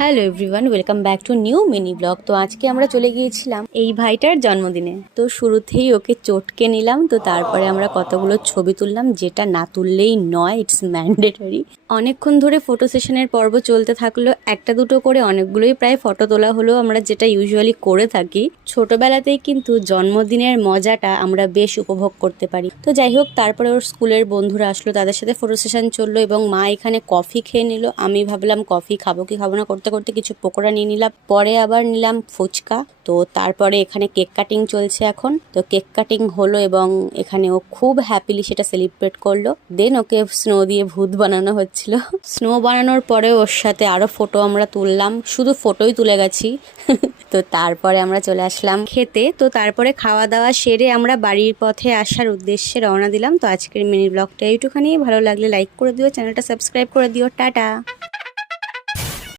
Hello everyone, welcome back to new mini blog. তো আজকে আমরা চলে গিয়েছিলাম এই ভাইটার জন্মদিনে। তো শুরুতেই ওকে চটকে নিলাম, তো তারপরে আমরা কতগুলো ছবি তুললাম, যেটা না তুললেই নয়, ইটস ম্যান্ডেটরি। অনেকক্ষণ ধরে ফটো সেশনের পর্ব চলতে থাকলো, একটা দুটো করে অনেকগুলোই প্রায় ফটো তোলা হলো, আমরা যেটা ইউজুয়ালি করে থাকি। ছোটবেলাতেই কিন্তু জন্মদিনের মজাটা আমরা বেশ উপভোগ করতে পারি। তো যাই হোক, তারপরে ওর স্কুলের বন্ধুরা আসলো, তাদের সাথে ফটো সেশন চললো এবং মা এখানে কফি খেয়ে নিল। আমি ভাবলাম কফি খাবো কি খাবো না করতে করতে কিছু পকোড়া নিয়ে নিলাম, পরে আবার নিলাম ফুচকা। তো তারপরে এখানে কেক কাটিং চলছে এখন। তো কেক কাটিং হলো এবং এখানে ও খুব হ্যাপিলি সেটা সেলিব্রেট করলো। দেন ওকে স্নো দিয়ে ভূত বানানো হচ্ছিল। স্নো বানানোর পরে ওর সাথে আরো ফটো আমরা তুললাম, শুধু ফটোই তুলে গেছি। তো তারপরে আমরা চলে আসলাম খেতে। তো তারপরে খাওয়া দাওয়া সেরে আমরা বাড়ির পথে আসার উদ্দেশ্যে রওনা দিলাম। তো আজকের মিনি ব্লগটা এইটুখানি। ভালো লাগলে লাইক করে দিও, চ্যানেলটা সাবস্ক্রাইব করে দিও। টাটা।